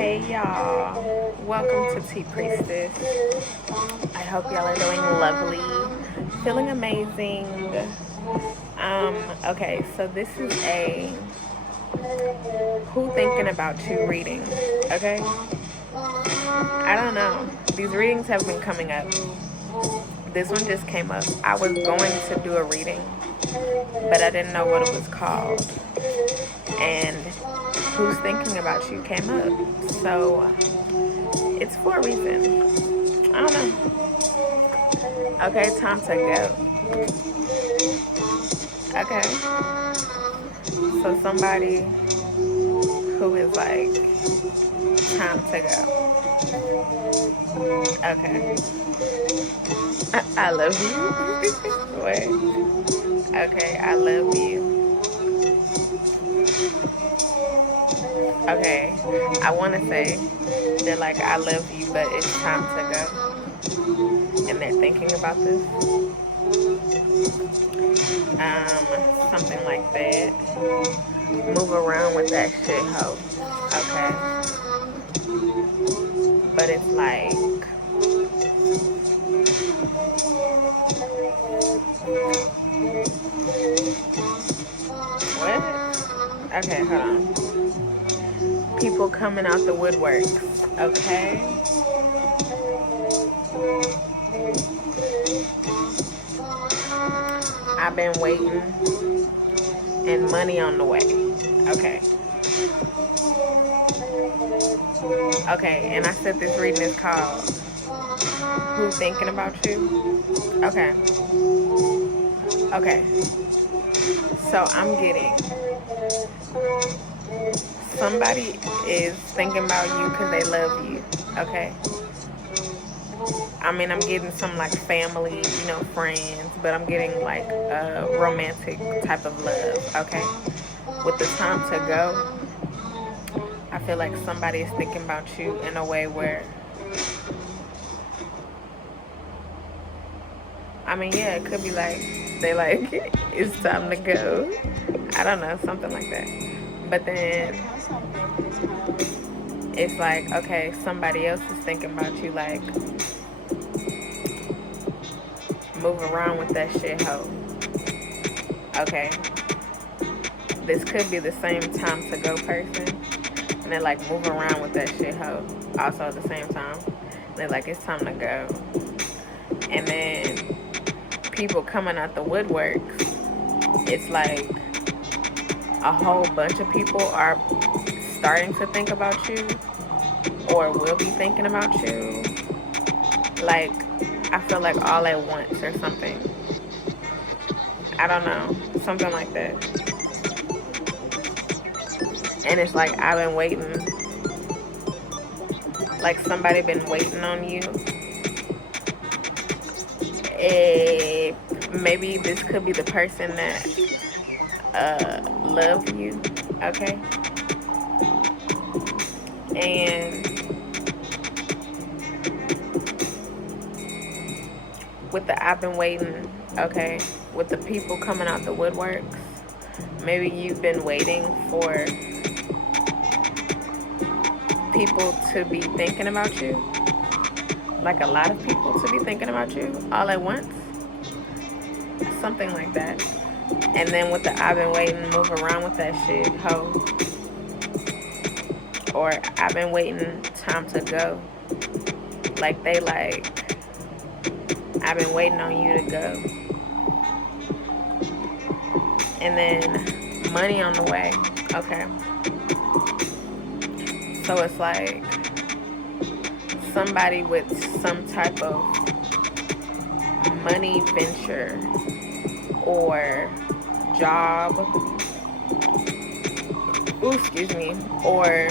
Hey y'all, welcome to Tea Priestess. I hope y'all are doing lovely, feeling amazing. Okay, so this is a who thinking about you reading. Okay, I don't know. These readings have been coming up. This one just came up. I was going to do a reading, but I didn't know what it was called. And who's thinking about you came up. So it's for a reason. I don't know. Okay, time to go. Okay. So somebody who is like, time to go. Okay. I love you. Wait. Okay, I love you. Okay. I want to say they're like, I love you, but it's time to go. And they're thinking about this. Something like that. Move around with that shit, ho. Okay. But it's like, what? Okay, hold on. People coming out the woodworks. Okay. I've been waiting and money on the way. Okay. Okay, and I said this reading is called Who Thinking About You? Okay. Okay. So I'm getting somebody is thinking about you because they love you. Okay. I mean, I'm getting some like family, friends, but I'm getting like a romantic type of love. Okay. With the time to go, I feel like somebody is thinking about you in a way where, I mean, yeah, it could be like, they like, it's time to go. I don't know, something like that. But then it's like, okay, somebody else is thinking about you, like, move around with that shit, ho. Okay. This could be the same time to go person. And they're like, move around with that shit, ho. Also at the same time. They're like, it's time to go. And then people coming out the woodworks, it's like a whole bunch of people are starting to think about you or will be thinking about you. Like, I feel like all at once or something. I don't know. Something like that. And it's like, I've been waiting. Like, somebody been waiting on you. Maybe this could be the person that love you. Okay. And with the I've been waiting, okay, with the people coming out the woodworks, maybe you've been waiting for people to be thinking about you, like a lot of people to be thinking about you all at once, something like that. And then with the I've been waiting, move around with that shit, ho. Or I've been waiting, time to go. Like they like, I've been waiting on you to go. And then money on the way. Okay. So it's like somebody with some type of money venture or job. Ooh, excuse me. Or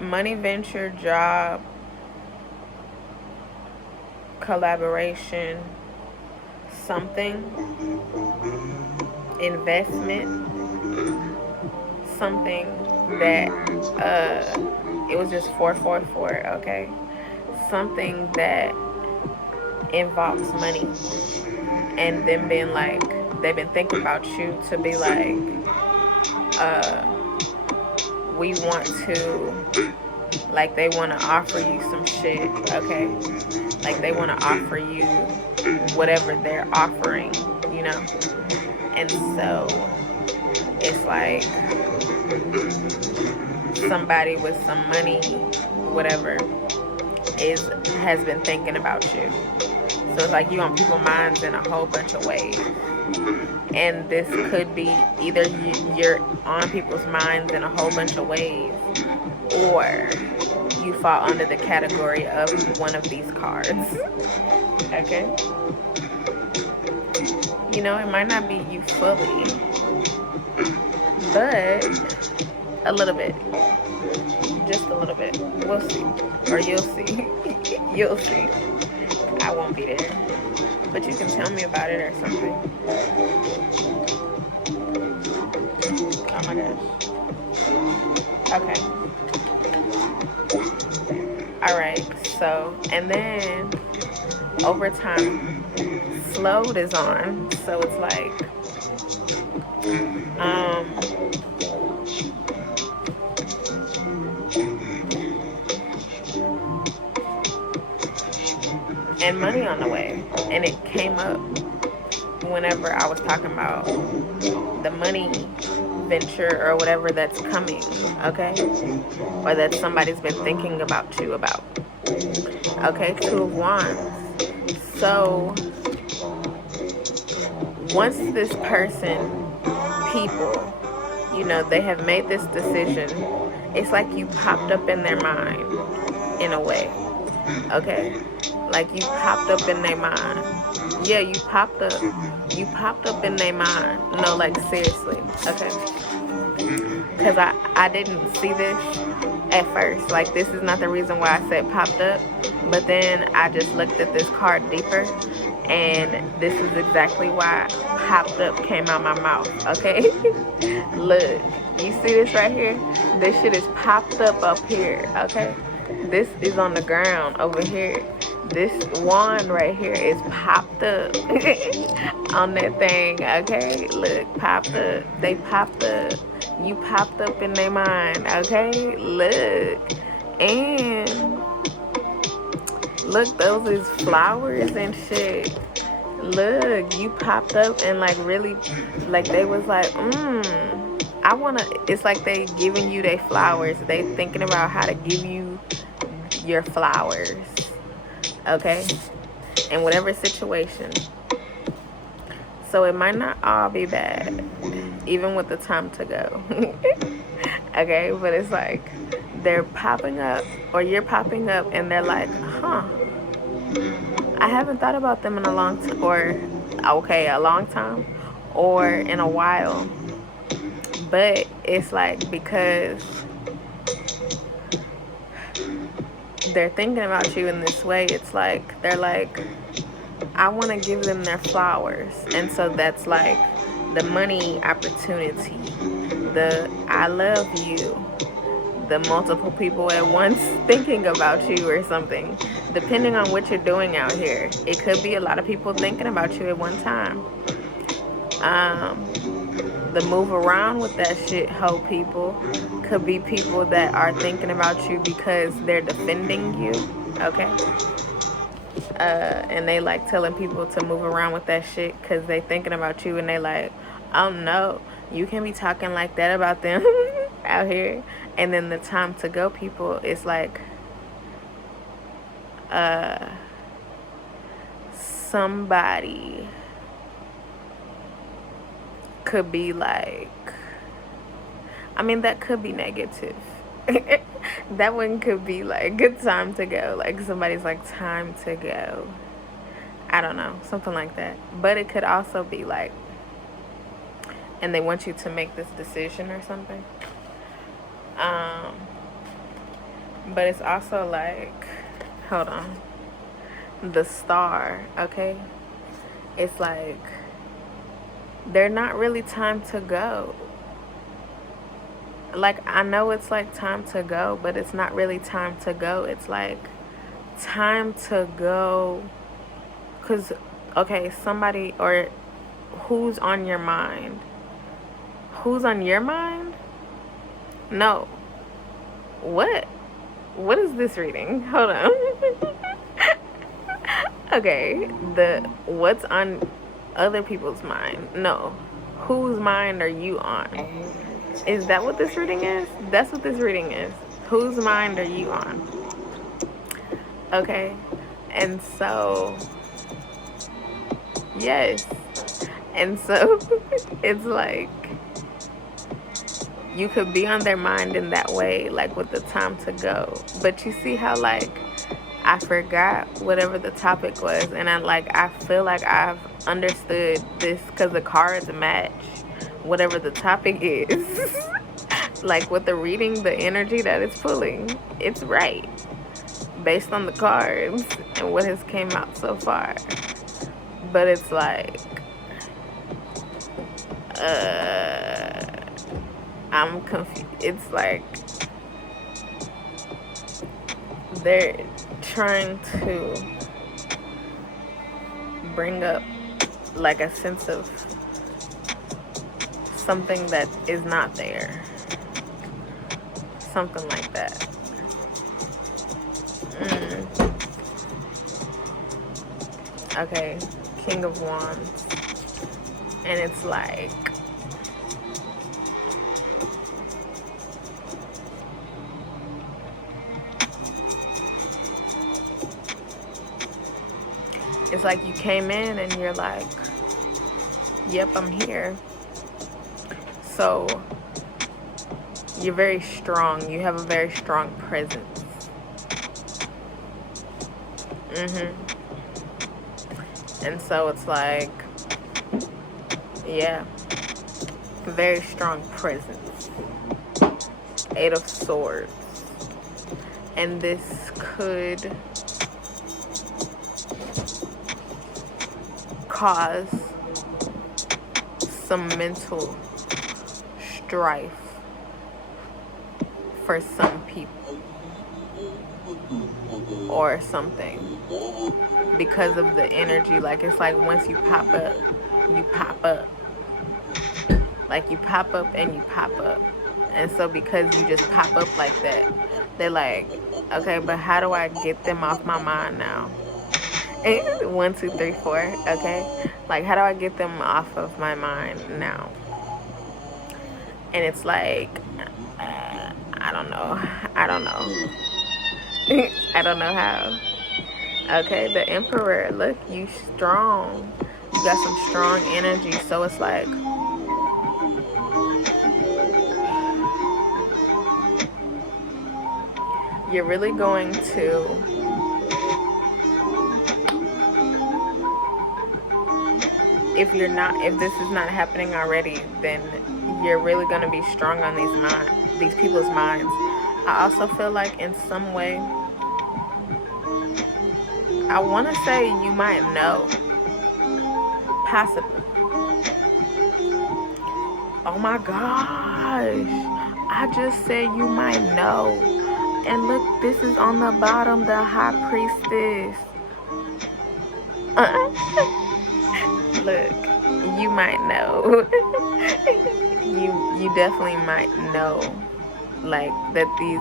money venture, job, collaboration, something, investment, something that it was just 444, okay? Something that involves money, and them being like, they've been thinking about you to be like, we want to, like, they want to offer you some shit, okay? Like, they want to offer you whatever they're offering, you know? And so it's like somebody with some money, whatever, has been thinking about you. So it's like you on people's minds in a whole bunch of ways. And this could be either you're on people's minds in a whole bunch of ways, or you fall under the category of one of these cards. Okay? You know, it might not be you fully, but a little bit. Just a little bit. We'll see. Or you'll see. You'll see. I won't be there. But you can tell me about it or something. Oh my gosh. Okay. Alright, so, and then over time, slowed is on. So it's like, and money on the way. And it came up whenever I was talking about the money venture or whatever that's coming, okay? Or that somebody's been thinking about you about. Okay, Two of Wands. So once this person, people, you know, they have made this decision, it's like you popped up in their mind in a way, okay? Like you popped up in their mind. Yeah, you popped up. You popped up in their mind. No, like seriously, okay? Because I didn't see this at first. Like, this is not the reason why I said popped up. But then I just looked at this card deeper, and this is exactly why popped up came out my mouth, okay? Look, you see this right here? This shit is popped up here, okay? This is on the ground over here. This wand right here is popped up on that thing, okay? Look, popped up. They popped up. You popped up in their mind, okay? Look. And look, those is flowers and shit. Look, you popped up and like really, like they was like, I wanna, it's like they giving you their flowers. They thinking about how to give you your flowers, okay? In whatever situation. So it might not all be bad, even with the time to go. Okay, but it's like they're popping up, or you're popping up, and they're like, huh, I haven't thought about them in a long time, or okay, a long time, or in a while. But it's like because they're thinking about you in this way, it's like they're like, I want to give them their flowers. And so that's like the money opportunity, the I love you, the multiple people at once thinking about you or something, depending on what you're doing out here. It could be a lot of people thinking about you at one time. The move around with that shit hoe people could be people that are thinking about you because they're defending you, okay? And they like telling people to move around with that shit because they thinking about you, and they like, oh no, you can't be talking like that about them out here. And then the time to go people, it's like somebody could be like, I mean, that could be negative. That one could be like good time to go, like somebody's like time to go, I don't know, something like that. But it could also be like, and they want you to make this decision or something. But it's also like, hold on, the star, okay? It's like they're not really time to go. Like, I know it's like time to go, but it's not really time to go. It's like time to go because, okay, somebody, or who's on your mind? Who's on your mind? No, What is this reading? Hold on. Okay, the what's on other people's mind? No. Whose mind are you on? Is that what this reading is? That's what this reading is. Whose mind are you on? Okay. And so, yes. And so, it's like, you could be on their mind in that way, like with the time to go. But you see how, like, I forgot whatever the topic was, and I feel like I've understood this because the cards match whatever the topic is. Like with the reading, the energy that it's pulling, it's right based on the cards and what has came out so far. But it's like, I'm confused. It's like they're trying to bring up like a sense of something that is not there. Something like that. Okay, King of Wands. And it's like, it's like you came in and you're like, yep, I'm here. So you're very strong. You have a very strong presence. And so it's like, yeah, very strong presence. 8 of Swords. And this could cause some mental strife for some people or something because of the energy. Like, it's like once you pop up, you pop up. Like, you pop up and you pop up. And so because you just pop up like that, they're like, okay, but how do I get them off my mind now? 1, 2, 3, 4. Okay, like, how do I get them off of my mind now? And it's like, I don't know. I don't know how. Okay, the Emperor. Look, you strong. You got some strong energy. So it's like, you're really going to if this is not happening already, then you're really going to be strong on these people's minds. I also feel like in some way, I want to say you might know, possibly. Oh my gosh, I just said you might know. And look, this is on the bottom, the High Priestess. Look, you might know. you definitely might know, like, that these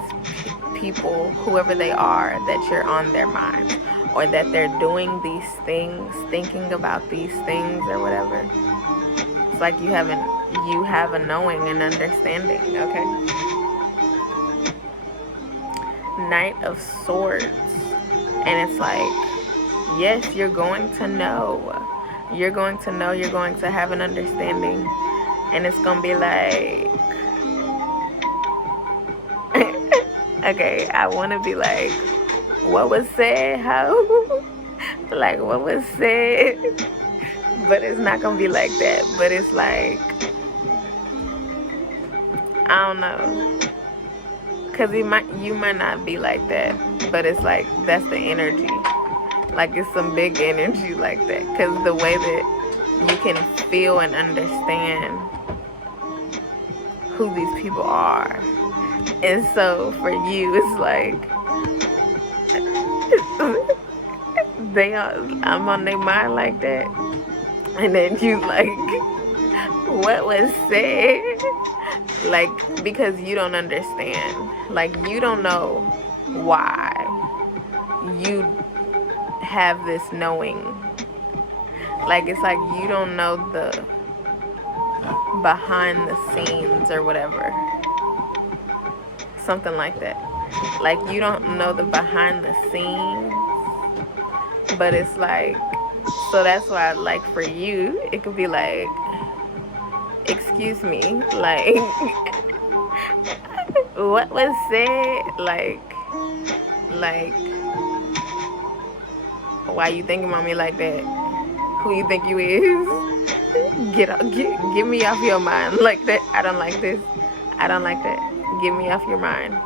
people, whoever they are, that you're on their mind, or that they're doing these things, thinking about these things or whatever. It's like you have a knowing and understanding. Okay, Knight of Swords. And it's like, yes, you're going to know. You're going to know. You're going to have an understanding. And it's going to be like, okay, I want to be like, what was said? How? Like, what was said? But it's not going to be like that. But it's like, I don't know. Because you might not be like that. But it's like, that's the energy. Like, it's some big energy like that. Because the way that you can feel and understand who these people are. And so for you, it's like, I'm on their mind like that. And then you like, what was said? Like, because you don't understand. Like, you don't know why you have this knowing. Like, it's like you don't know the behind the scenes or whatever. Something like that. Like, you don't know the behind the scenes, but it's like, so that's why, like, for you, it could be like, excuse me, like, what was said? Like, why you thinking about me like that? Who you think you is? Get me off your mind like that. I don't like this. I don't like that. Get me off your mind.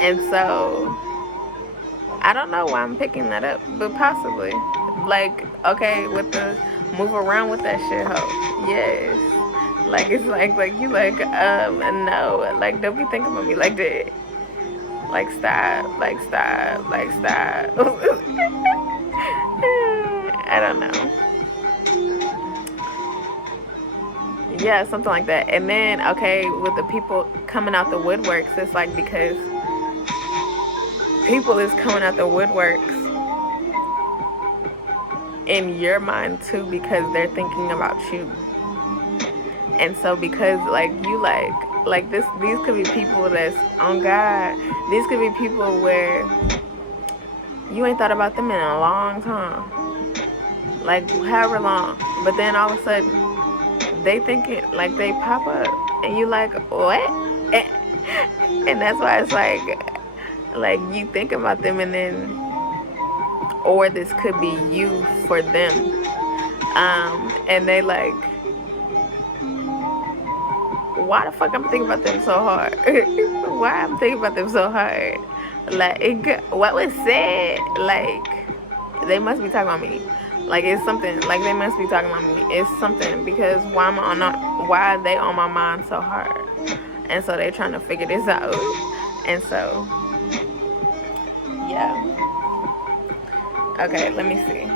And so, I don't know why I'm picking that up, but possibly. Like, okay, with the move around with that shit, ho. Yes. Like, it's like you like, no. Like, don't be thinking about me like that. Like, stop. Like, stop. Like, stop. I don't know. Yeah, something like that. And then, okay, with the people coming out the woodworks, it's like because people is coming out the woodworks in your mind too, because they're thinking about you. And so because like you like this, these could be people that's on God. These could be people where you ain't thought about them in a long time, like however long, but then all of a sudden they thinking, like, they pop up and you like, what? And that's why it's like you think about them, and then, or this could be you for them, and they like, why the fuck I'm thinking about them so hard? Why I'm thinking about them so hard? Like, what was said? Like, they must be talking about me. Like, it's something. Like, they must be talking about me. It's something, because why are they on my mind so hard? And so they're trying to figure this out. And so, yeah. Okay, let me see.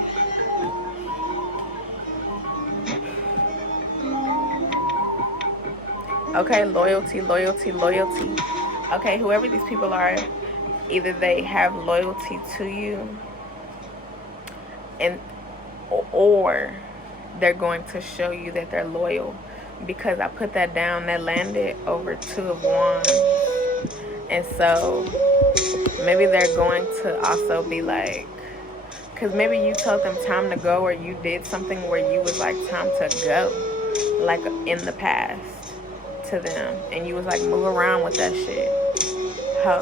Okay, loyalty. Okay, whoever these people are, either they have loyalty to you, or they're going to show you that they're loyal, because I put that down, that landed over 2 of Wands. And so maybe they're going to also be like, because maybe you told them time to go, or you did something where you was like, time to go, like in the past to them, and you was like, move around with that shit, ho.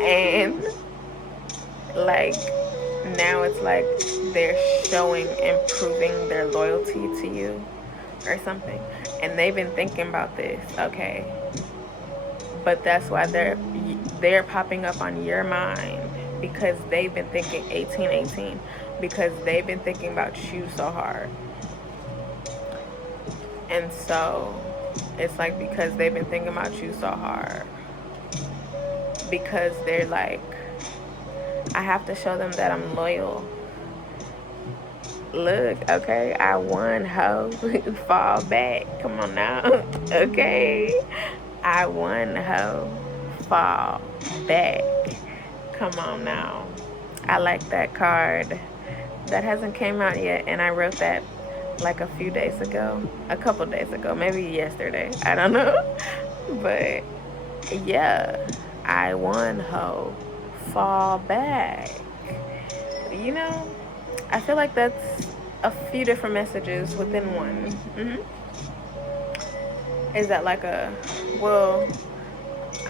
And like, now it's like they're showing and proving their loyalty to you or something, and they've been thinking about this, okay, but that's why they're popping up on your mind, because they've been thinking 1818, because they've been thinking about you so hard. And so it's like, because they've been thinking about you so hard, because they're like, I have to show them that I'm loyal. Look, okay, I won, ho. Fall back. Come on now. Okay. I won, ho. Fall back. Come on now. I like that card. That hasn't came out yet, and I wrote that like a few days ago. A couple days ago. Maybe yesterday. I don't know. But, yeah. I won, ho. Fall back. You know, I feel like that's a few different messages within one. Is that like a, well,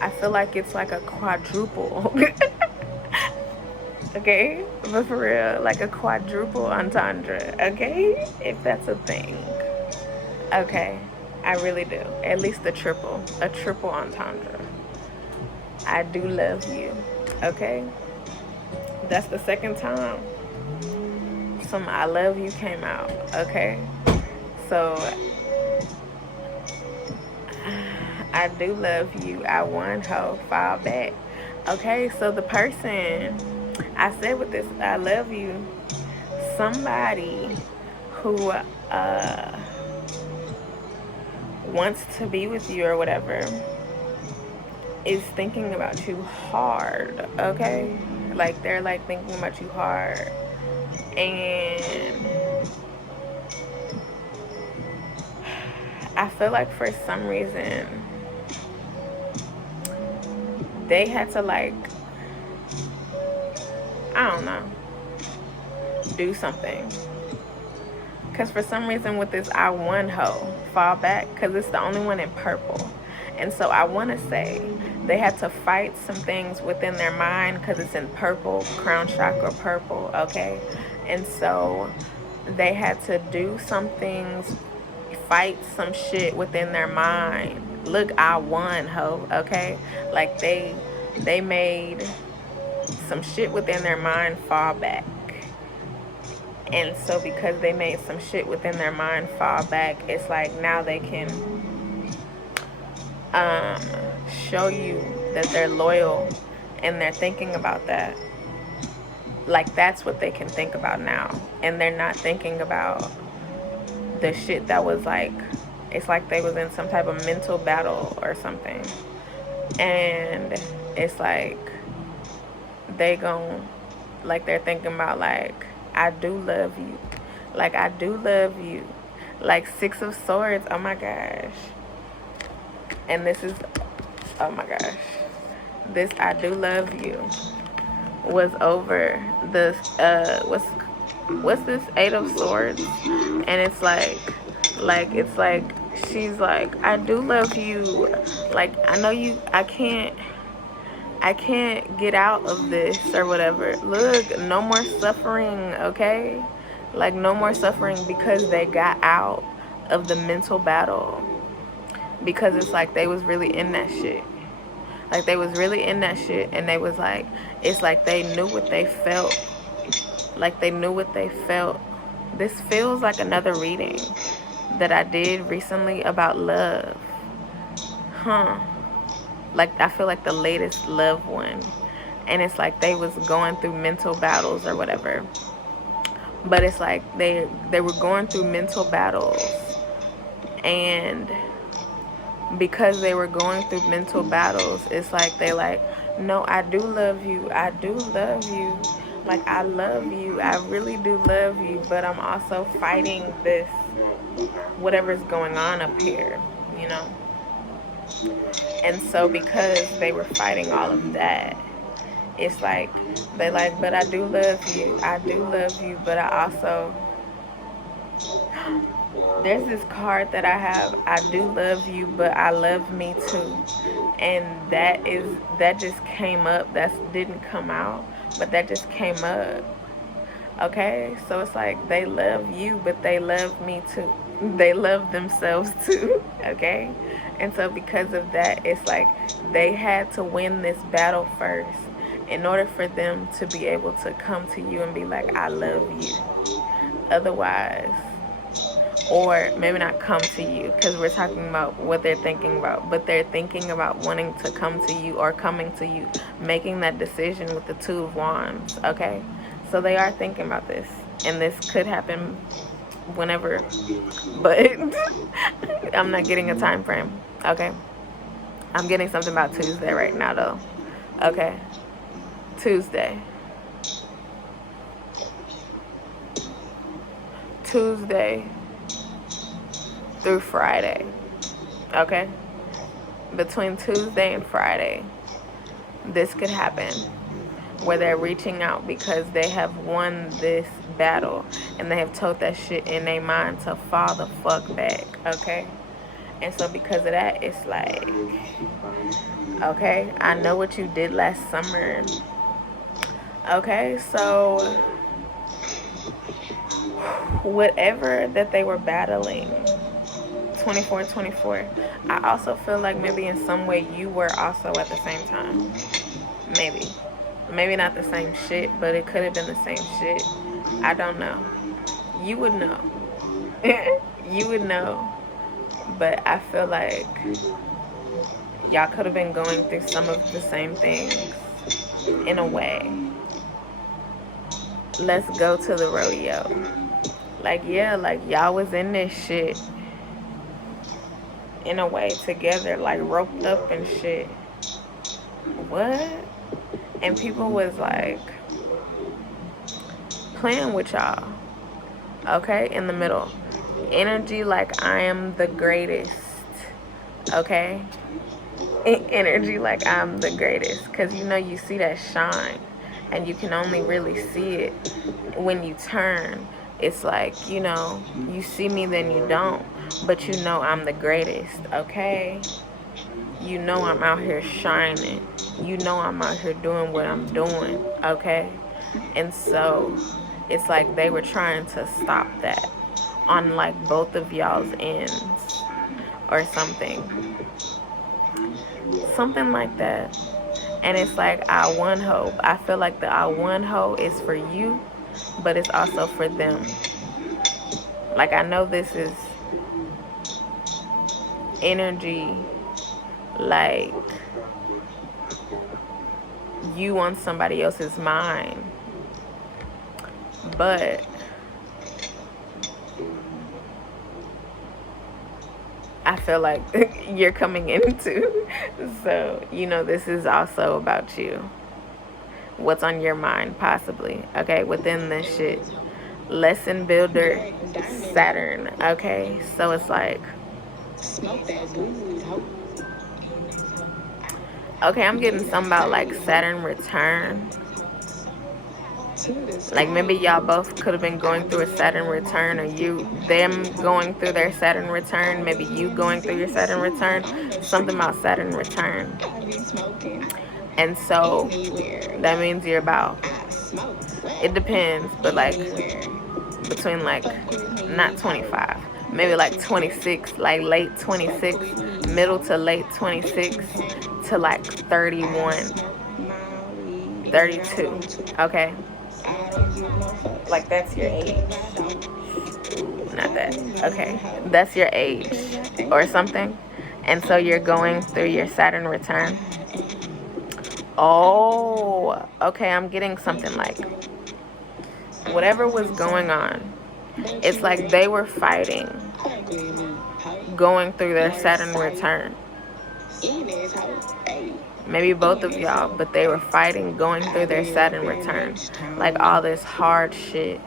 I feel like it's like a quadruple. Okay, but for real, like a quadruple entendre, okay, if that's a thing. Okay, I really do. At least a triple entendre. I do love you. Okay, that's the second time some I love you came out. Okay, so I do love you. I won, ho. Fall back. Okay, so the person I said with this I love you, somebody who wants to be with you or whatever is thinking about you hard, okay? Like, they're like thinking about you hard. And I feel like for some reason they had to, like, I don't know, do something. Because for some reason with this I1 hoe, fall back, because it's the only one in purple. And so I want to say they had to fight some things within their mind because it's in purple, crown chakra purple, okay? And so they had to do some things, fight some shit within their mind. Look, I won, ho, okay? Like, they made some shit within their mind fall back. And so because they made some shit within their mind fall back, it's like now they can show you that they're loyal and they're thinking about that. Like, that's what they can think about now. And they're not thinking about the shit that was like, it's like they was in some type of mental battle or something. And it's like they gon', like, they're thinking about, like, I do love you. Like, I do love you. Like, 6 of Swords, oh my gosh. And this is, oh my gosh, this I do love you was over this, what's this 8 of Swords? And it's like it's like she's like, I do love you. Like, I know you, I can't get out of this or whatever. Look, no more suffering, okay? Like, no more suffering because they got out of the mental battle. Because it's like they was really in that shit. Like, they was really in that shit, and they was like, it's like they knew what they felt. Like, they knew what they felt. This feels like another reading that I did recently about love. Like, I feel like the latest love one. And it's like they was going through mental battles or whatever. But it's like they were going through mental battles. And because they were going through mental battles, it's like they like, no, I do love you. I do love you. Like, I love you. I really do love you. But I'm also fighting this, whatever's going on up here, you know? And so because they were fighting all of that, it's like, they like, but I do love you. I do love you. But I also, there's this card that I have, I do love you, but I love me too. And that just came up. That didn't come out, but that just came up. Okay, so it's like they love you, but they love me too. They love themselves too. Okay, and so because of that, it's like they had to win this battle first in order for them to be able to come to you and be like, I love you. Otherwise, or maybe not come to you, because we're talking about what they're thinking about, but they're thinking about wanting to come to you or coming to you, making that decision with the 2 of Wands. Okay, so they are thinking about this, and this could happen whenever, but I'm not getting a time frame. Okay, I'm getting something about Tuesday right now though. Okay, Tuesday through Friday. Okay, between Tuesday and Friday, this could happen where they're reaching out because they have won this battle and they have told that shit in their mind to fall the fuck back. Okay, and so because of that, it's like, okay, I know what you did last summer. Okay, so whatever that they were battling, 24, I also feel like maybe in some way you were also at the same time. Maybe not the same shit, but it could have been the same shit. I don't know. You would know. You would know. But I feel like y'all could have been going through some of the same things in a way. Let's go to the rodeo. Like, yeah, like y'all was in this shit. in a way together, like roped up and shit. What? And people was like playing with y'all. Okay, in the middle. Energy like I am the greatest. Okay? Energy like I'm the greatest. Because you know you see that shine. And you can only really see it when you turn. It's like, you know, you see me then you don't. But you know I'm the greatest. Okay? You know I'm out here shining. You know I'm out here doing what I'm doing. Okay? And so it's like they were trying to stop that on like both of y'all's ends or something like that. And it's like I one hope. I feel like the I one hope is for you, but it's also for them. Like I know this is energy like you on somebody else's mind, but I feel like you're coming into. So, you know, this is also about you. What's on your mind, possibly. Okay, within this shit. Lesson builder, Saturn. Okay, so it's like. Okay, I'm getting something about like Saturn return. Like maybe y'all both could have been going through a Saturn return, or them going through their Saturn return, maybe you going through your Saturn return, something about Saturn return. And so that means you're about, it depends, but like between like not 25, maybe like 26, like late 26, middle to late 26 to like 31, 32. Okay, like that's your age. Not that. Okay, that's your age or something. And so you're going through your Saturn return. Oh, okay, I'm getting something like whatever was going on. It's like they were fighting going through their Saturn return. Maybe both of y'all, but they were fighting going through their Saturn return. Like all this hard shit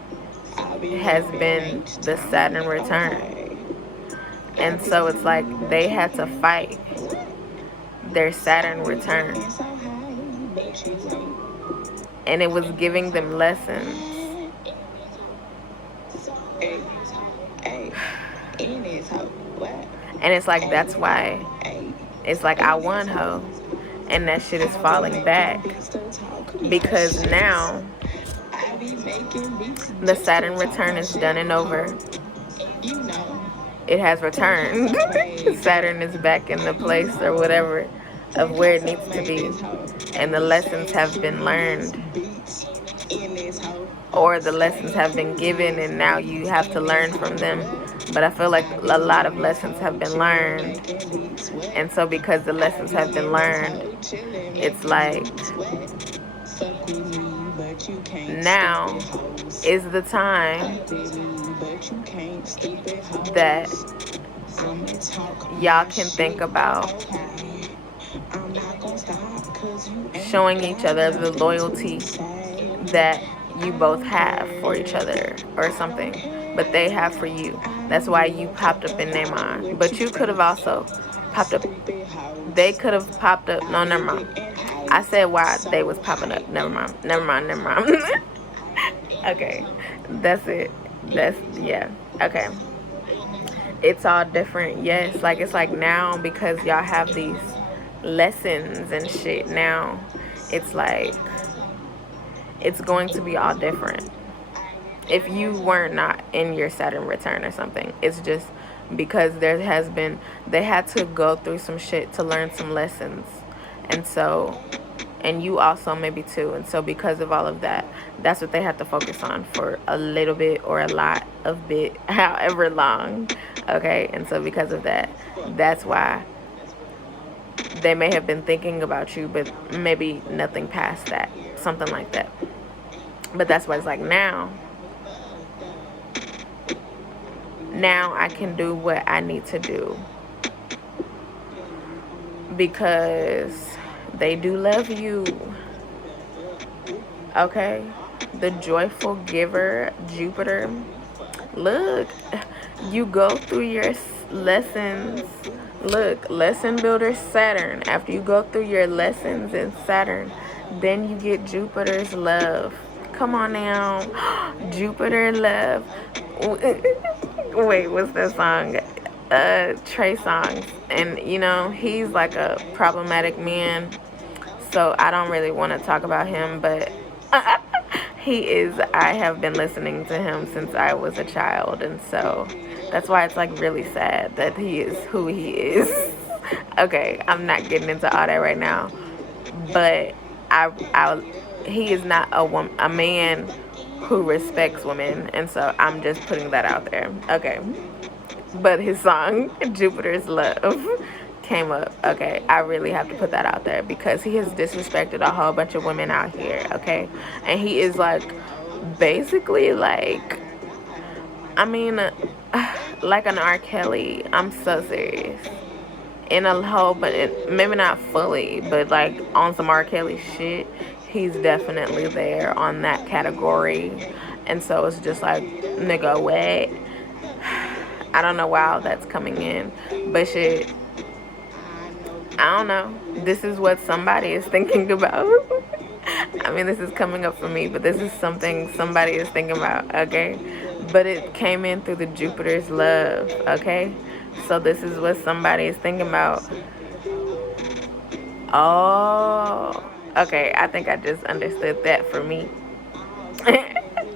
has been the Saturn return. And so it's like they had to fight their Saturn return. And it was giving them lessons. And it's like that's why it's like I won, ho. And that shit is falling back. Because now the Saturn return is done and over. It has returned. Saturn is back in the place or whatever of where it needs to be. And the lessons have been learned. Or the lessons have been given and now you have to learn from them. But I feel like a lot of lessons have been learned. And so because the lessons have been learned, it's like now is the time that y'all can think about showing each other the loyalty that you both have for each other or something, but they have for you. That's why you popped up in their mind. But you could have also popped up. They could have popped up. No, never mind. I said why they was popping up. Never mind. Okay, that's it. Yeah. Okay. It's all different. Yes, like it's like now because y'all have these lessons and shit now, it's like it's going to be all different. If you were not in your Saturn return or something, it's just because they had to go through some shit to learn some lessons. And so, and you also maybe too. And so because of all of that, that's what they had to focus on for a little bit or a lot of bit, however long. Okay. And so because of that, that's why they may have been thinking about you, but maybe nothing past that, something like that. But that's why it's like now I can do what I need to do because they do love you. Okay? The joyful giver, Jupiter. Look, you go through your lessons. Look, lesson builder Saturn. After you go through your lessons in Saturn, then you get Jupiter's love. Come on now. Jupiter love. Wait, what's that song? Trey Songs. And, you know, he's like a problematic man. So I don't really want to talk about him, but he is. I have been listening to him since I was a child, and so that's why it's like really sad that he is who he is. Okay, I'm not getting into all that right now, but he is not a man who respects women, and so I'm just putting that out there. Okay, but his song Jupiter's Love came up. Okay, I really have to put that out there because he has disrespected a whole bunch of women out here. Okay, and he is like basically like, I mean, like an R. Kelly. I'm so serious. In a whole, but maybe not fully, but like on some R. Kelly shit, he's definitely there on that category. And so it's just like, nigga, what? I don't know why all that's coming in, but shit, I don't know. This is what somebody is thinking about. I mean, this is coming up for me, but this is something somebody is thinking about, okay? But it came in through the Jupiter's love, okay? So this is what somebody is thinking about. Oh, okay. I think I just understood that for me.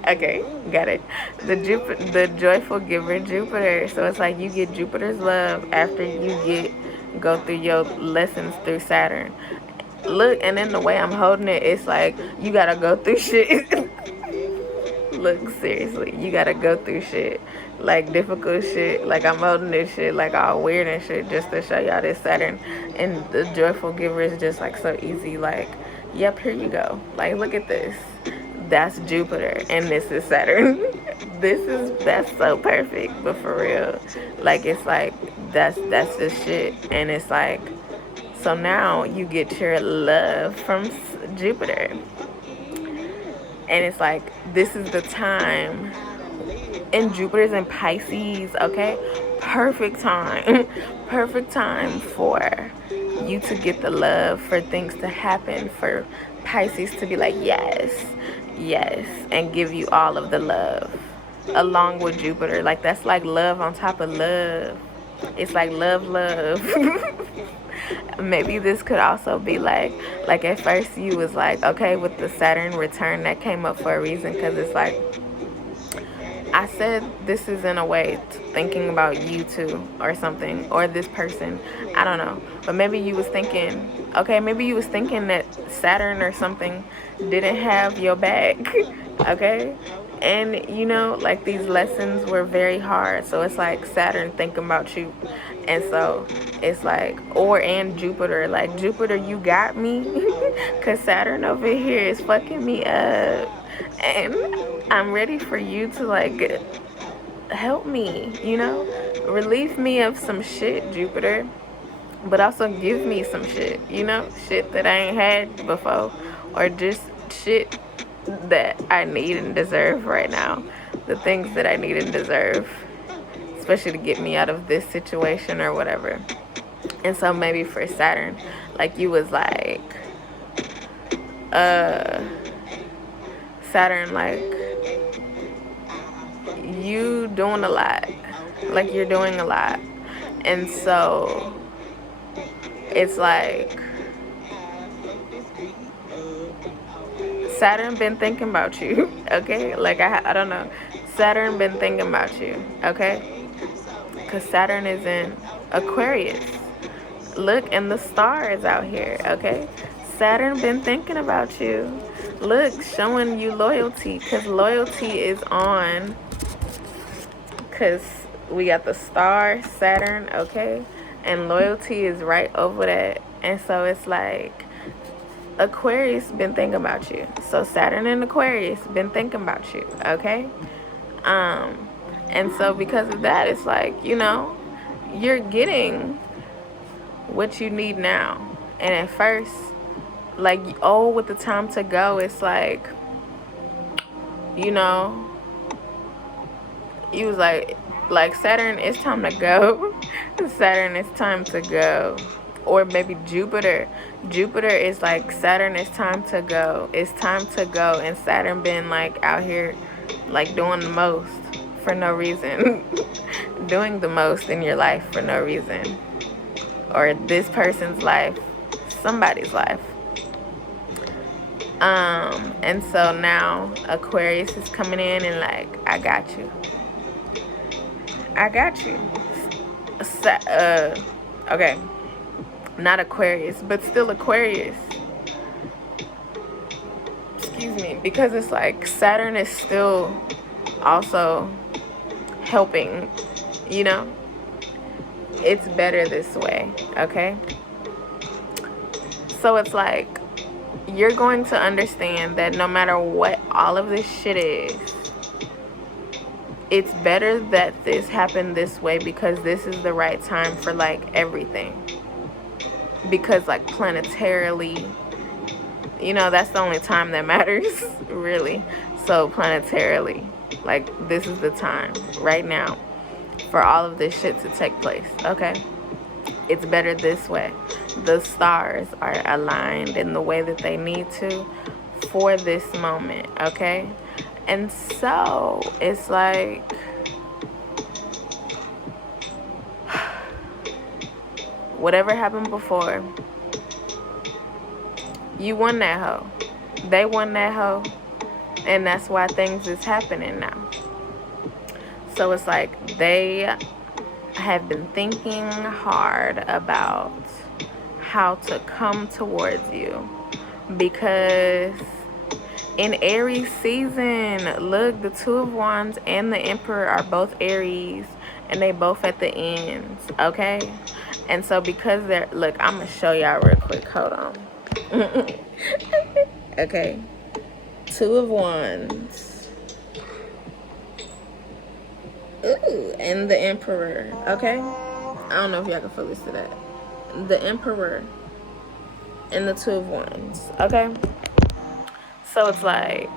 Okay, got it. The joyful giver, Jupiter. So it's like you get Jupiter's love after you go through your lessons through Saturn. Look, and then the way I'm holding it, it's like you gotta go through shit. Look, seriously, you gotta go through shit, like difficult shit. Like I'm holding this shit like all weird and shit just to show y'all this Saturn. And the joyful giver is just like so easy. Like, yep, here you go. Like, look at this. That's Jupiter, and this is Saturn. That's so perfect. But for real, like it's like that's the shit. And it's like, so now you get your love from Jupiter. And it's like, this is the time. And Jupiter's in Pisces, okay? Perfect time. Perfect time for you to get the love, for things to happen, for Pisces to be like, yes, yes, and give you all of the love. Along with Jupiter. Like, that's like love on top of love. It's like love. Maybe this could also be like at first you was like, okay, with the Saturn return, that came up for a reason, because it's like, I said this is in a way thinking about you too, or something, or this person, I don't know, but maybe you was thinking, okay, maybe you was thinking that Saturn or something didn't have your back, okay, and you know, like these lessons were very hard, so it's like Saturn thinking about you. And so it's like, and Jupiter, like, Jupiter, you got me, because Saturn over here is fucking me up, and I'm ready for you to, like, help me, you know, relieve me of some shit, Jupiter, but also give me some shit, you know, shit that I ain't had before, or just shit that I need and deserve right now, the things that I need and deserve, especially to get me out of this situation or whatever. And so maybe for Saturn, like you was like, Saturn, like, you doing a lot. Like, you're doing a lot. And so it's like, Saturn been thinking about you, okay? Like, I don't know. Saturn been thinking about you, okay? Because Saturn is in Aquarius. Look, and the stars out here, okay? Saturn been thinking about you. Look, showing you loyalty, because loyalty is on, because we got the star, Saturn, okay? And loyalty is right over that. And so it's like, Aquarius been thinking about you. So Saturn and Aquarius been thinking about you, okay? And so because of that, it's like, you know, you're getting what you need now. And at first, like, oh, with the time to go, it's like, you know, you was like Saturn, it's time to go. Saturn, it's time to go. Or maybe Jupiter. Jupiter is like, Saturn, it's time to go. It's time to go. And Saturn been like out here like doing the most for no reason. Doing the most in your life for no reason. Or this person's life, somebody's life. And so now Aquarius is coming in and like, I got you. I got you. Okay. Not Aquarius, but still Aquarius. Excuse me. Because it's like Saturn is still also helping, you know? It's better this way, okay? So it's like, you're going to understand that no matter what all of this shit is, it's better that this happened this way, because this is the right time for like everything. Because like planetarily, you know, that's the only time that matters, really. So planetarily, like, this is the time right now for all of this shit to take place, okay? It's better this way. The stars are aligned in the way that they need to for this moment, okay? And so it's like, whatever happened before, you won that hoe. They won that hoe. And that's why things is happening now. So it's like, they have been thinking hard about how to come towards you, because in Aries season, look, the Two of Wands and the Emperor are both Aries, and they both at the ends, okay? And so because they're, look, I'm gonna show y'all real quick, hold on. Okay, Two of Wands, ooh, and the Emperor, okay? I don't know if y'all can fully see that. The Emperor and the Two of Wands, okay? So it's like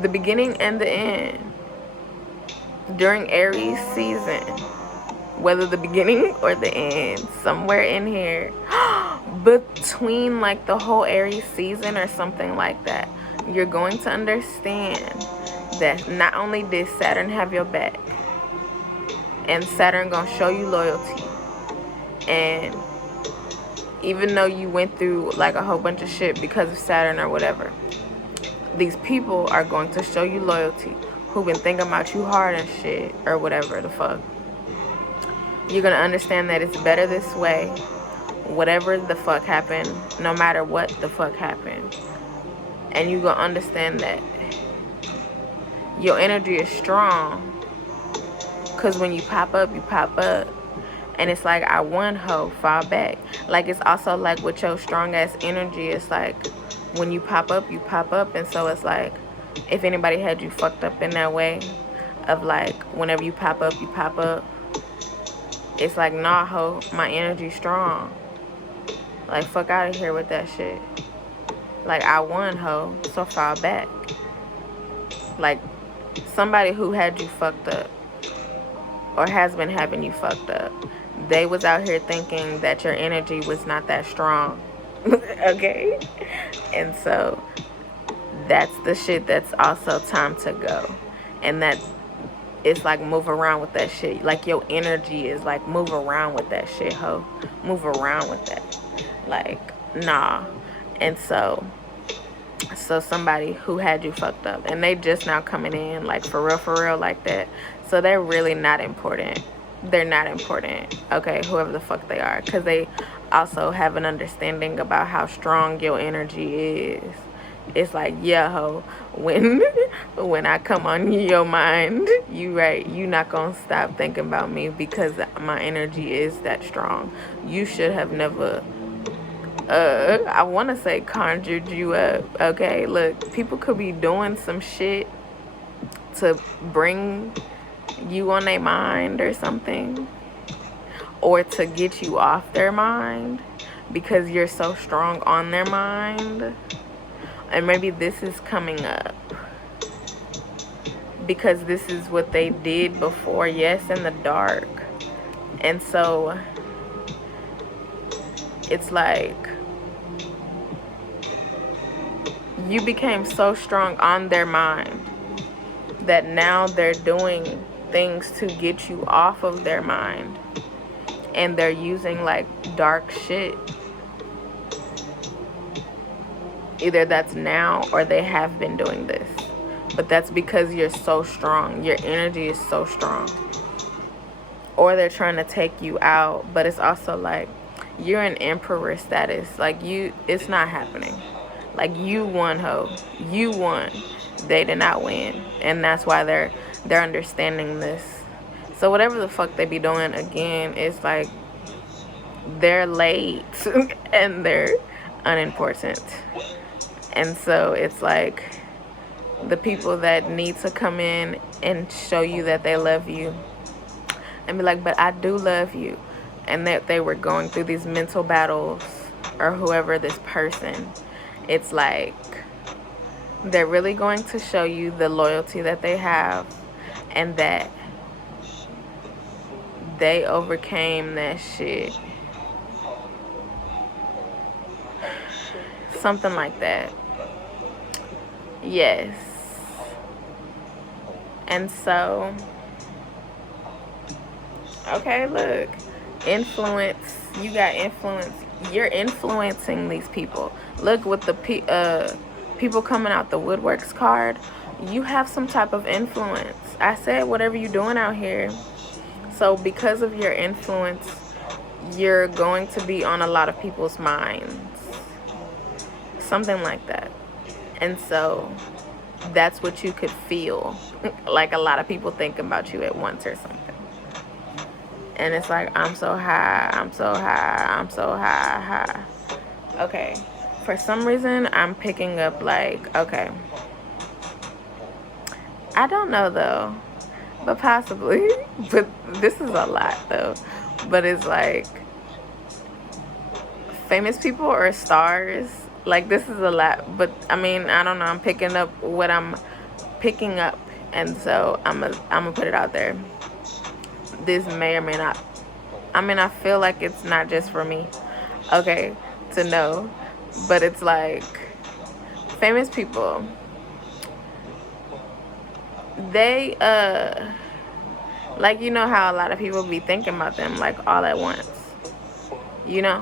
the beginning and the end during Aries season, whether the beginning or the end, somewhere in here, between like the whole Aries season or something like that, you're going to understand that not only did Saturn have your back, and Saturn gonna show you loyalty, and even though you went through like a whole bunch of shit because of Saturn or whatever, these people are going to show you loyalty, who've been thinking about you hard and shit, or whatever the fuck. You're gonna understand that it's better this way, whatever the fuck happened, no matter what the fuck happened. And you're gonna understand that your energy is strong, because when you pop up, you pop up. And it's like, I won, ho, fall back. Like, it's also like with your strong ass energy, it's like when you pop up, you pop up. And so it's like, if anybody had you fucked up in that way of like, whenever you pop up, you pop up, it's like, nah, ho, my energy's strong. Like, fuck out of here with that shit. Like, I won, ho, so fall back. Like, somebody who had you fucked up, or has been having you fucked up, they was out here thinking that your energy was not that strong. Okay? And so that's the shit that's also time to go. And that it's like, move around with that shit. Like, your energy is like, move around with that shit, ho. Move around with that. Like, nah. And so somebody who had you fucked up, and they just now coming in, like, for real like that. So they're really not important. They're not important, okay, whoever the fuck they are, because they also have an understanding about how strong your energy is. It's like, yeah, ho, when I come on your mind, you right, you not gonna stop thinking about me, because my energy is that strong. You should have never I want to say conjured you up, okay? Look, people could be doing some shit to bring you on their mind or something, or to get you off their mind because you're so strong on their mind. And maybe this is coming up because this is what they did before, yes, in the dark. And so it's like you became so strong on their mind that now they're doing things to get you off of their mind, and they're using like dark shit. Either that's now or they have been doing this, but that's because you're so strong. Your energy is so strong. Or they're trying to take you out, but it's also like you're in emperor status. Like it's not happening. Like you won, ho. You won. They did not win, and that's why they're understanding this. So whatever the fuck they be doing, again, it's like they're late and they're unimportant. And so it's like the people that need to come in and show you that they love you and be like, but I do love you, and that they were going through these mental battles, or whoever this person, it's like they're really going to show you the loyalty that they have, and that they overcame that shit. Something like that. Yes. And so, okay, look. Influence. You got influence. You're influencing these people. Look, with the people coming out the woodworks card, you have some type of influence. I said whatever you're doing out here. So because of your influence, you're going to be on a lot of people's minds. Something like that. And so that's what you could feel. Like a lot of people thinking about you at once or something. And it's like, I'm so high, I'm so high, I'm so high. Okay. For some reason, I'm picking up like, okay. I don't know though, but possibly. But this is a lot though. But it's like famous people or stars. Like, this is a lot. But I mean, I don't know. I'm picking up what I'm picking up. And so I'm gonna put it out there. This may or may not. I mean, I feel like it's not just for me. Okay, to know. But it's like famous people. They, like, you know how a lot of people be thinking about them, like, all at once. You know?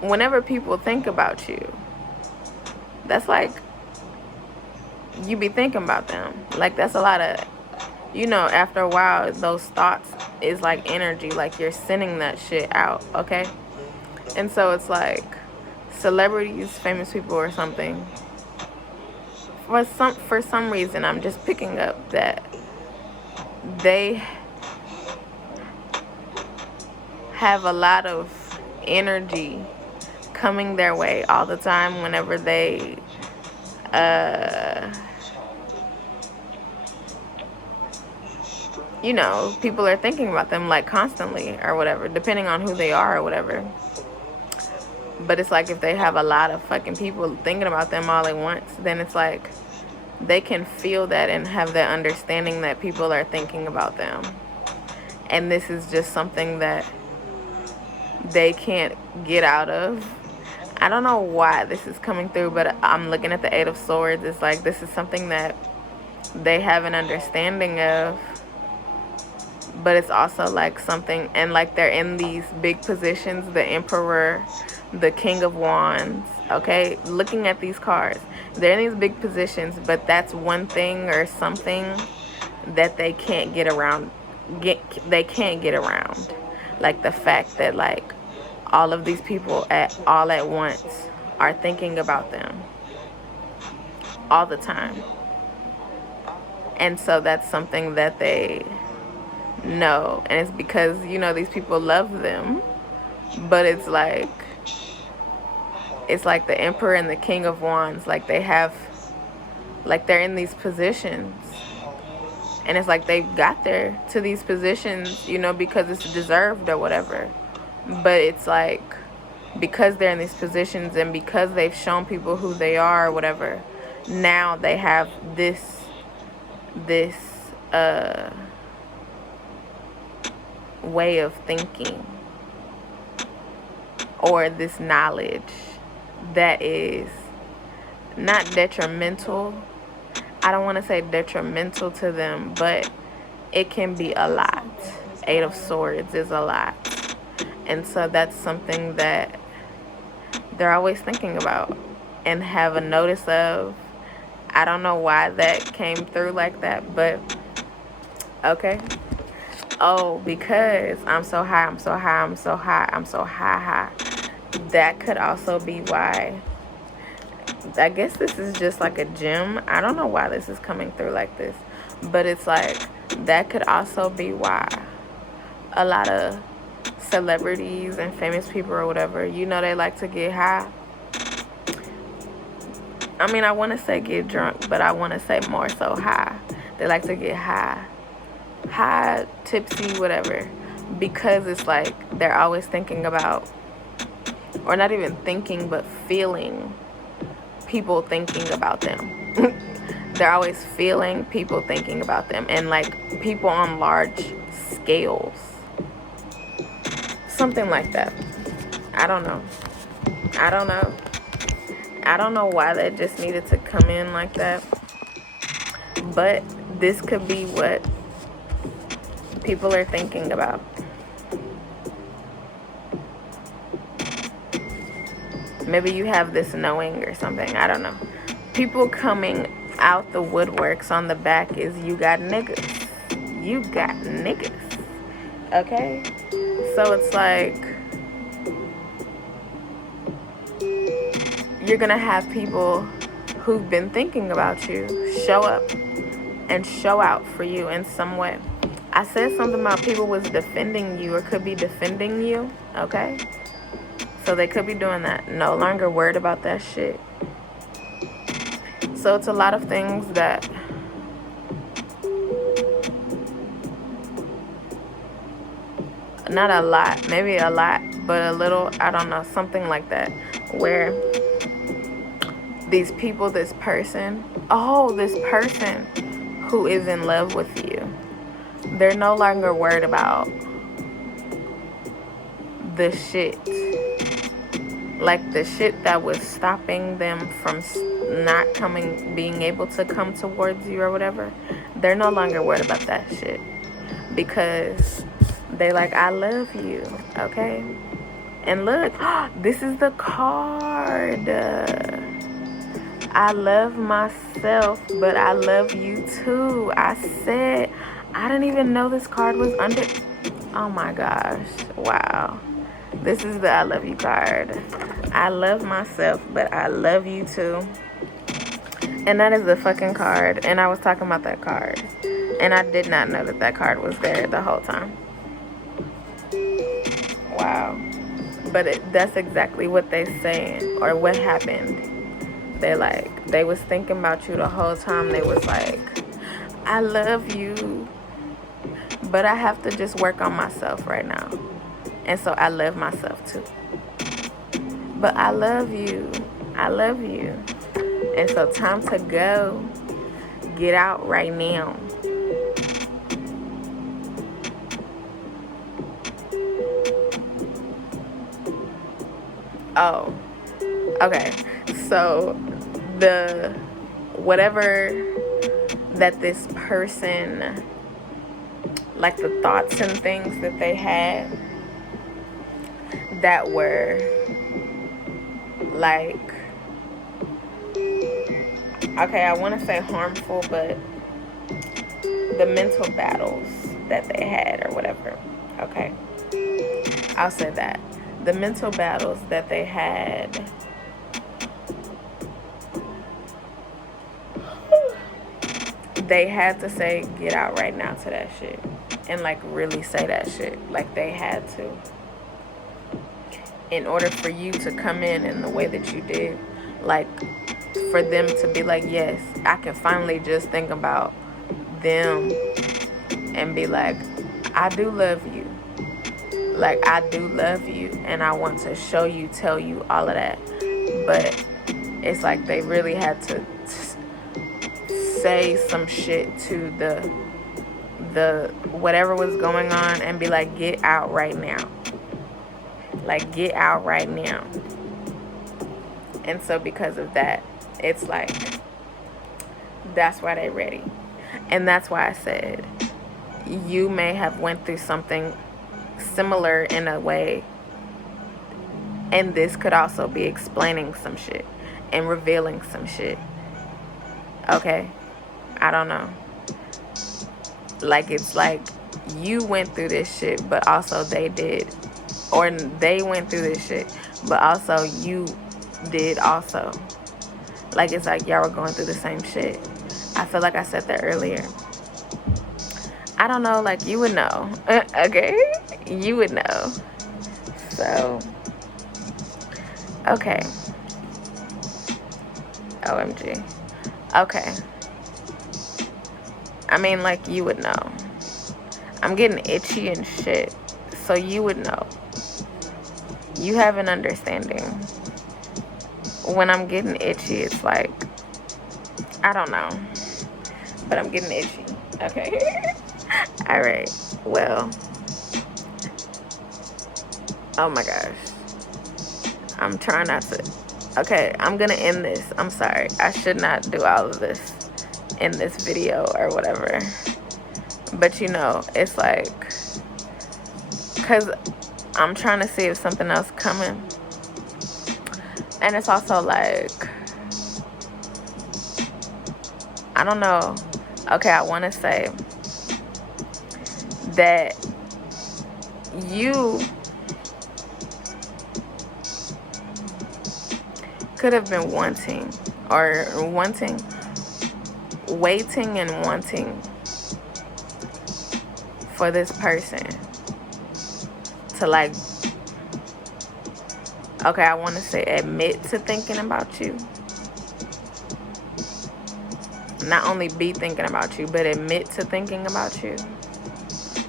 Whenever people think about you, that's like, you be thinking about them. Like, that's a lot of, you know, after a while, those thoughts is like energy. Like, you're sending that shit out, okay? And so it's like celebrities, famous people or something. For some reason, I'm just picking up that they have a lot of energy coming their way all the time whenever they you know, people are thinking about them like constantly or whatever, depending on who they are or whatever. But it's like if they have a lot of fucking people thinking about them all at once, then it's like they can feel that and have that understanding that people are thinking about them. And this is just something that they can't get out of. I don't know why this is coming through, but I'm looking at the Eight of Swords. It's like this is something that they have an understanding of. But it's also like something, and like they're in these big positions, the Emperor, the King of Wands, okay? Looking at these cards, they're in these big positions, but that's one thing or something that they can't get around. They can't get around. Like the fact that like all of these people all at once are thinking about them all the time. And so that's something that they know. And it's because, you know, these people love them. But it's like the Emperor and the King of Wands. Like they have, like they're in these positions. And it's like they got there to these positions, you know, because it's deserved or whatever. But it's like, because they're in these positions and because they've shown people who they are or whatever, now they have this way of thinking, or this knowledge that is not detrimental. I don't want to say detrimental to them, but it can be a lot. 8 of Swords is a lot. And so that's something that they're always thinking about and have a notice of. I don't know why that came through like that, but okay. Oh, because I'm so high, I'm so high, I'm so high, I'm so high. That could also be why. I guess this is just like a gem. I don't know why this is coming through like this, but it's like that could also be why a lot of celebrities and famous people or whatever, you know, they like to get high. I mean, I want to say get drunk, but I want to say more so high. They like to get high, tipsy, whatever, because it's like they're always thinking about, or not even thinking, but feeling people thinking about them. They're always feeling people thinking about them, and like people on large scales. Something like that. I don't know. I don't know why that just needed to come in like that. But this could be what people are thinking about. Maybe you have this knowing or something. I don't know. People coming out the woodworks on the back is you got niggas. You got niggas. Okay? So it's like you're gonna have people who've been thinking about you show up and show out for you in some way. I said something about people was defending you or could be defending you, okay? So they could be doing that. No longer worried about that shit. So it's a lot of things that not a lot, maybe a lot, but a little, I don't know, something like that, where these people, this person who is in love with you, they're no longer worried about the shit, like the shit that was stopping them from not being able to come towards you or whatever. They're no longer worried about that shit because they like, I love you, okay? And look, this is the card. I love myself, but I love you too. I said, I didn't even know this card was under. Oh my gosh. Wow. This is the I love you card. I love myself, but I love you too. And that is the fucking card. And I was talking about that card. And I did not know that that card was there the whole time. Wow. But that's exactly what they saying, or what happened. They was thinking about you the whole time. They was like, I love you, but I have to just work on myself right now. And so I love myself too. But I love you. I love you. And so time to go. Get out right now. Oh, okay. So the whatever that this person, like the thoughts and things that they had that were like, okay, I want to say harmful, but the mental battles that they had or whatever, okay, I'll say that. The mental battles that they had, they had to say, get out right now to that shit. And like really say that shit. Like they had to. In order for you to come in the way that you did. Like for them to be like, yes, I can finally just think about them and be like, I do love you. Like, I do love you, and I want to show you, tell you all of that. But it's like they really had to say some shit to the whatever was going on and be like, get out right now. Like, get out right now. And so because of that, it's like, that's why they ready. And that's why I said, you may have went through something similar in a way, and this could also be explaining some shit and revealing some shit. Okay? I don't know. Like, it's like you went through this shit, but also they did. Or they went through this shit, but also you did also. Like, it's like y'all were going through the same shit. I feel like I said that earlier. I don't know, like, you would know. Okay? You would know. So, okay. OMG. Okay. I mean, like, you would know. I'm getting itchy and shit. So you would know. You have an understanding. When I'm getting itchy, it's like, I don't know. But I'm getting itchy. Okay. Alright. Well. Oh my gosh. I'm trying not to. Okay, I'm gonna end this. I'm sorry. I should not do all of this in this video or whatever. But you know, it's like, because I'm trying to see if something else coming. And it's also like, I don't know. Okay, I want to say that you could have been waiting and wanting for this person to, like, okay, I want to say admit to thinking about you. Not only be thinking about you, but admit to thinking about you.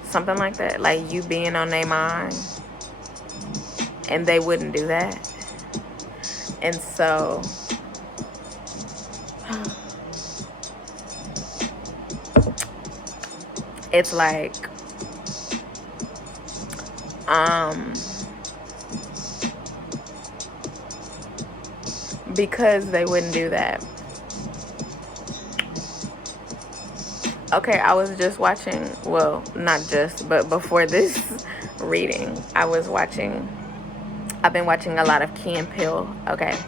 Something like that. Like, you being on their mind. And they wouldn't do that. And so, it's like, because they wouldn't do that. Okay, I was just watching, well, not just, but before this reading, I've been watching a lot of Key and Peele, okay?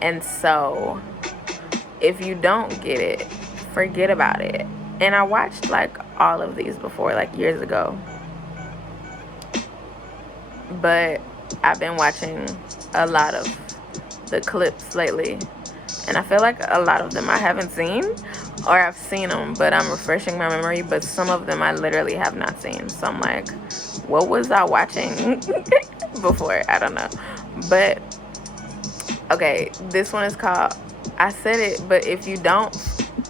And so, if you don't get it, forget about it. And I watched, like, all of these before, like, years ago. But I've been watching a lot of the clips lately. And I feel like a lot of them I haven't seen, or I've seen them, but I'm refreshing my memory. But some of them I literally have not seen. So I'm like, what was I watching before? I don't know. But, okay, this one is called, I said it, but if you don't,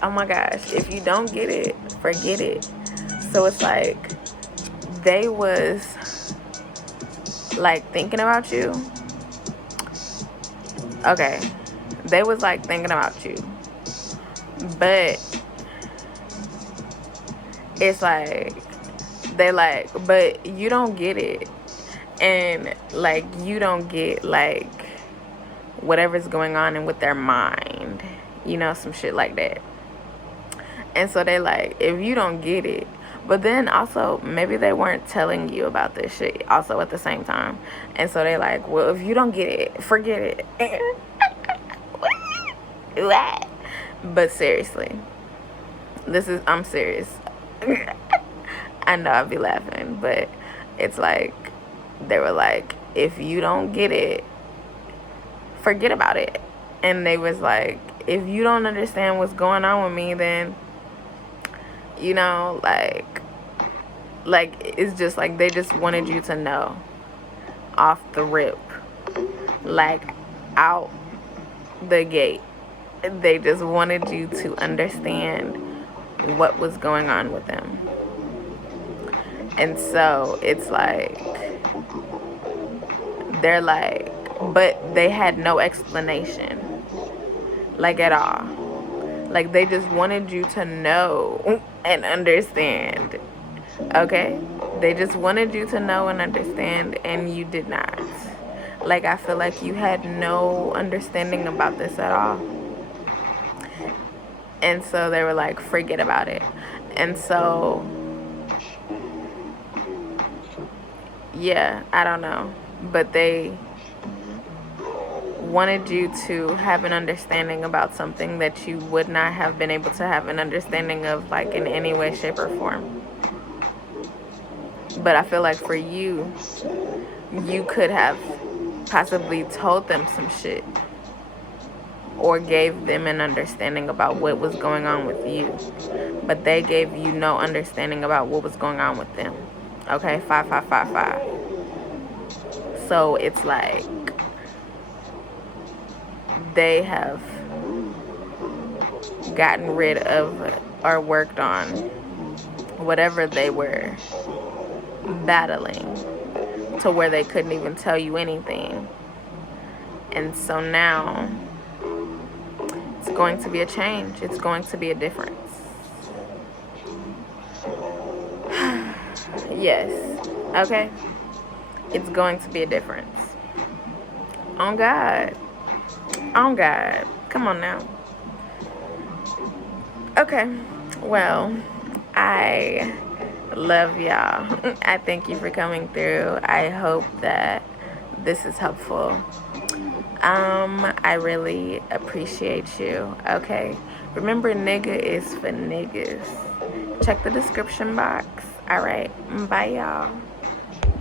oh my gosh, if you don't get it, forget it. So it's like, they was, like, thinking about you. Okay. They was, like, thinking about you. But it's like, they like, but you don't get it. And, like, you don't get, like, whatever's going on and with their mind. You know, some shit like that. And so they like, if you don't get it. But then also, maybe they weren't telling you about this shit also at the same time. And so they like, well, if you don't get it, forget it. What? But seriously, I'm serious. I know I'd be laughing, but it's like, they were like, if you don't get it, forget about it. And they was like, if you don't understand what's going on with me, then, you know, like it's just like, they just wanted you to know off the rip, like, out the gate. They just wanted you to understand what was going on with them. And so it's like, they're like, but they had no explanation, like at all. Like they just wanted you to know and understand, okay? They just wanted you to know and understand, and you did not. Like I feel like you had no understanding about this at all. And so they were like, forget about it. And so, yeah, I don't know. But they wanted you to have an understanding about something that you would not have been able to have an understanding of, like in any way, shape, or form. But I feel like for you, you could have possibly told them some shit or gave them an understanding about what was going on with you. But they gave you no understanding about what was going on with them. Okay, 5555. So it's like they have gotten rid of or worked on whatever they were battling to where they couldn't even tell you anything. And so now it's going to be a change. It's going to be a difference. Yes. Okay? It's going to be a difference. On God. On God. Come on now. Okay. Well, I love y'all. I thank you for coming through. I hope that this is helpful. I really appreciate you. Okay. Remember, nigga is for niggas. Check the description box. All right. Bye, y'all.